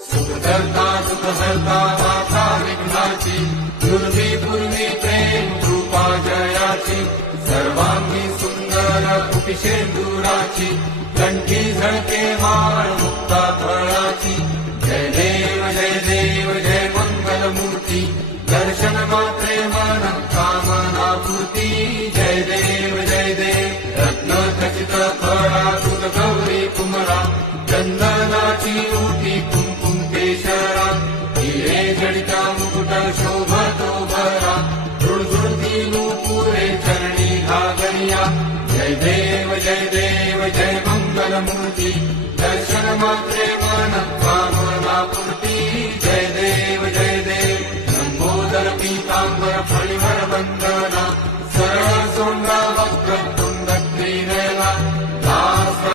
सुखहर्ता सुखहर्ता माता विघ्नाची, पूर्वी पूर्वी प्रेम कृपा जयाची, सर्वांगी सुंदर कुपिशेंदुराची, कंठी झळके माळ मुक्ता फळाची. जय देव जय मंगलमूर्ती, दर्शन मात्रे मन कामना पूर्ती. जय देव रत्न खचित फळा तुझ गौरी कुमरा, चंदनाची ओटी कुंकुम केशरा, हिरे जडिता मुकुट शोभतो भरा, झुळझुळती नूपुरे चरणी घागरिया. जय देव जय मंगलमूर्ती, दर्शन मात्रे मन कामना पूर्ती.